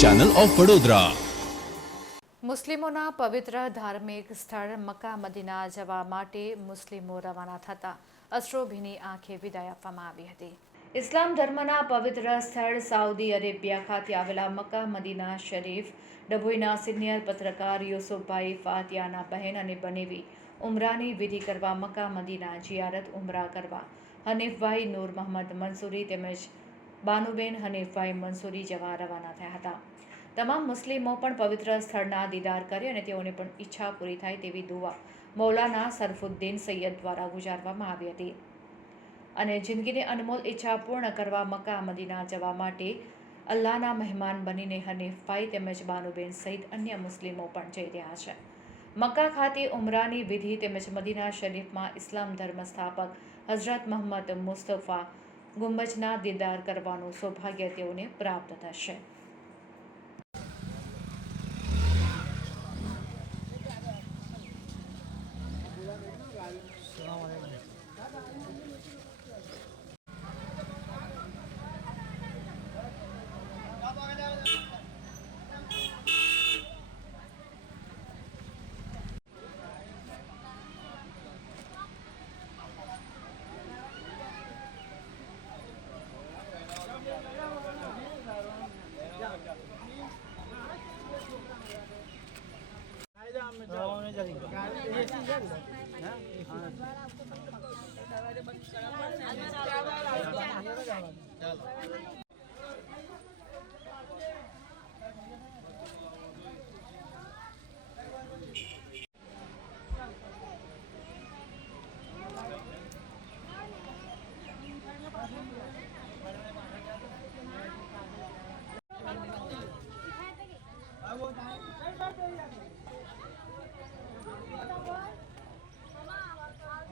Channel of Vadodara. મુસ્લિમોના પવિત્ર ધાર્મિક સ્થળ મક્કા મદીના જવા માટે મુસ્લિમો રવાના થતા અશ્રુભીની આંખે વિદાય આપવામાં આવી હતી। ઇસ્લામ ધર્મના પવિત્ર સ્થળ સાઉદી અરેબિયા ખાતે આવેલા મક્કા મદીના શરીફ ડભોઈના સિનિયર પત્રકાર યુસુફભાઈ ફાતિયાના બહેન અને બનેવી ઉમરાની વિધિ કરવા મક્કા મદીના જિયારત ઉમરા કરવા હનીફભાઈ નૂર મોહમ્મદ મંસૂરી તેમજ બાનુબેન હનીફભાઈ મંસૂરી જવા રવાના થયા હતા। તમામ મુસ્લિમો પણ પવિત્ર સ્થળના દીદાર કરે અને તેઓને પણ ઈચ્છા પૂરી થાય તેવી દુઆ મૌલાના સરફુદ્દીન સૈયદ દ્વારા ગુજારવામાં આવી હતી અને જિંદગીની અનમોલ ઈચ્છા પૂર્ણ કરવા મક્કા મદીના જવા માટે અલ્લાહના મહેમાન બનીને હનીફભાઈ તેમજ બાનુબેન સહિત અન્ય મુસ્લિમો પણ જઈ રહ્યા છે। મક્કા ખાતે ઉમરાની વિધિ તેમજ મદીના શરીફમાં ઇસ્લામ ધર્મ સ્થાપક હઝરત મોહમ્મદ મુસ્તફા ગુંબજના દીદાર કરવાનું સૌભાગ્ય તેઓને પ્રાપ્ત થશે।